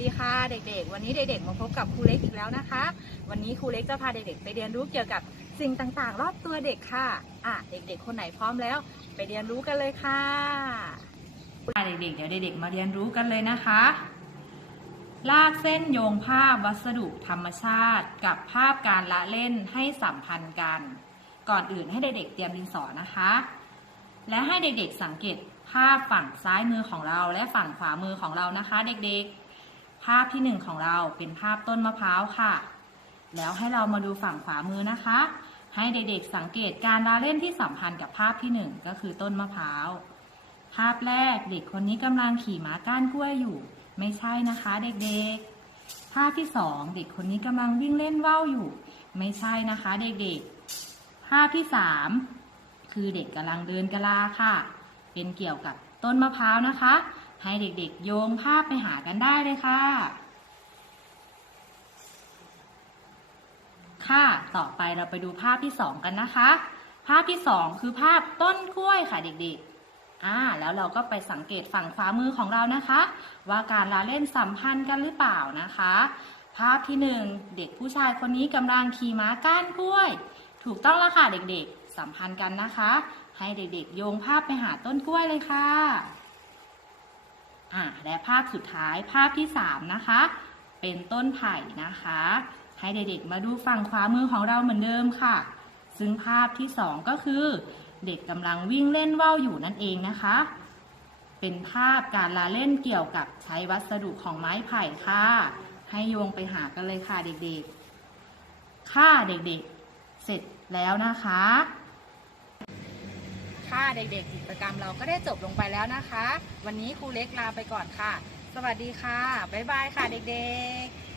ดีค่ะเด็กๆ วันนี้เด็กๆ มาพบกับครูเล็กอีกแล้วนะคะ วันนี้ครูเล็กจะพาเด็กๆ ไปเรียนรู้เกี่ยวกับสิ่งต่างๆ รอบตัวเด็กค่ะ อะเด็กๆ คนไหนพร้อมแล้ว ไปเรียนรู้กันเลยค่ะอะเด็กๆ เดี๋ยวเด็กๆ มาเรียนรู้กันเลยนะคะ ลากเส้นโยงภาพวัสดุธรรมชาติ กับภาพการละเล่นให้สัมพันธ์กัน ก่อนอื่นให้เด็กๆ เตรียมดินสอนะคะ และให้เด็กๆ สังเกตภาพฝั่งซ้ายมือของเราและฝั่งขวามือของเรานะคะ เด็กๆ ภาพที่หนึ่งของเราเป็นภาพต้นมะพร้าวค่ะ แล้วให้เรามาดูฝั่งขวามือนะคะ ให้เด็กๆสังเกตการละเล่นที่สัมพันธ์กับภาพที่หนึ่งก็คือต้นมะพร้าว ภาพแรกเด็กคนนี้กำลังขี่ม้าก้านกล้วยอยู่ ไม่ใช่นะคะเด็กๆ ภาพที่สองเด็กคนนี้กำลังวิ่งเล่นว่าวอยู่ ไม่ใช่นะคะเด็กๆ ภาพที่สามคือเด็กกำลังเดินกะลาค่ะ เป็นเกี่ยวกับต้นมะพร้าวนะคะ ให้เด็กๆ โยงภาพไปหากันได้เลยค่ะ ค่ะ ต่อไปเราไปดูภาพที่สองกันนะคะ ภาพที่สองคือภาพต้นกล้วยค่ะเด็กๆ อ่า แล้วเราก็ไปสังเกตฝั่งขวามือของเรานะคะ ว่าการละเล่นสัมพันธ์กันหรือเปล่านะคะ ภาพที่หนึ่งเด็กผู้ชายคนนี้กำลังขี่ม้าก้านกล้วย ถูกต้องแล้วค่ะเด็กๆ สัมพันธ์กันนะคะ ให้เด็กๆ โยงภาพไปหาต้นกล้วยเลยค่ะ อ่าและภาพสุดท้ายภาพที่สามนะคะ เป็นต้นไผ่นะคะ ให้เด็กๆมาดูฝั่งขวามือของเราเหมือนเดิมค่ะ ซึ่งภาพที่สองก็คือ เด็กกำลังวิ่งเล่นว่าวอยู่นั่นเองนะคะ เป็นภาพการละเล่นเกี่ยวกับใช้วัสดุของไม้ไผ่ค่ะ ให้โยงไปหากันเลยค่ะเด็กๆ ค่ะเด็กๆ เสร็จแล้วนะคะ ค่ะเด็กๆกิจกรรมเราก็ได้จบลงไปแล้วนะคะ วันนี้ครูเล็กลาไปก่อนค่ะ สวัสดีค่ะ บ๊ายบายค่ะเด็กๆ